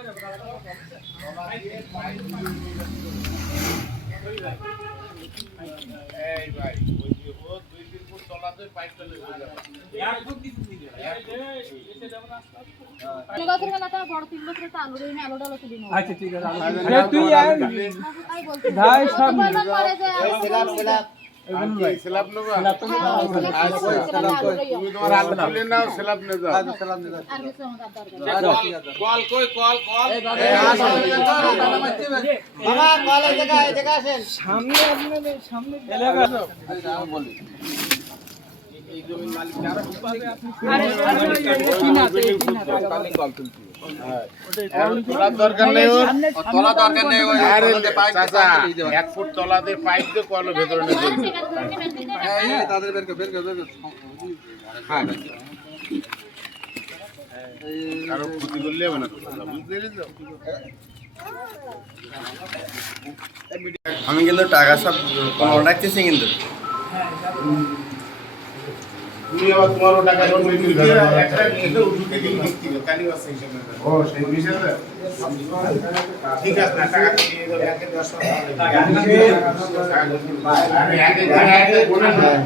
এই ভাই ওই যে ও 2-3 ফুট তলাতে পাইপ চলে যাবে এক ফুট কিছু দিবে এতে যাব না গাছের না তা বড় 3 বছর তা আলু রে আলুটা লতে দিন আচ্ছা ঠিক আছে তুই ভাই সব স্ল্যাব নেবা তুমি তোমার আলু তুলে নাও স্ল্যাব নে যাও আর কিছু আমার দরকার কল কই কল বাবা কল এই জায়গা আসেন সামনে আপনাদের সামনে এলাকা বলি এই জমির মালিক যারা তোলার দরকার নেই তোলা দরকার নেই ওই তলাতে পাইপ চাচা 1 ফুট তলাতে পাইপ দিয়ে কলের ভিতরে নিয়ে যাবে এই তাদের বের কর হ্যাঁ কারো ক্ষতি করলে হবে না বুঝতে পেরেছো আমি কিন্তু টাকা সব কোনো রাখতেছি কিন্তু তুমি আবার তোমারও টাকা জমা দিতে একটা নিয়ে উঠতে দিন দেখতে কালি আছে হিসাবে ও সেই বিষয়ে ঠিক আছে না টাকা দিয়ে দাও ব্যাংকে 10 টাকা আরে আগে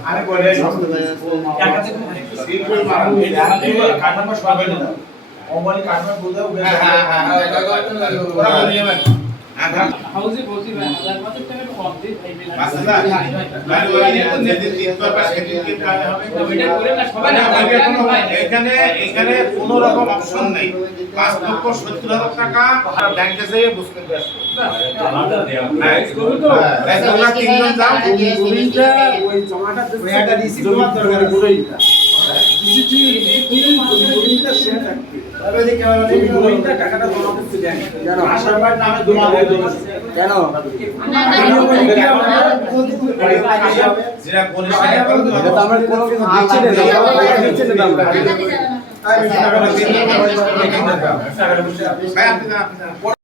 আরে বলে টাকা সিল করে মারো কাটনা সব হবে না ওমানি কাটনা বুঝাও ওরা বলে যাবেন হাউসে বলছি ভাই 1000 টাকা কম দিই ভাই মিলা 5000 মানে ওই যেদিন দিনবার পাশে দিন কাজ হবে ওইটা করে না সবাই না এখানে কোনো রকম অপশন নেই 5,70,000 টাকা আর ব্যাংকে যেয়ে বুঝতে ব্যস্ত না জমাটা দেওয়া করব তো তোমরা তিনজন যাও জমিটা ওই জমাটা ওই একটা রিসিভ তোমার দরকার পুরোই জমিটা শেয়ার রাখবে তবে যে জমিটা টাকাটা জমা করতে দেন জানো আশার ভাই নামে জমা হয়ে যাবে কেন যেটা বলে সেটা করো তো আমরা কোনো নিচে নিলাম ভাই আপনি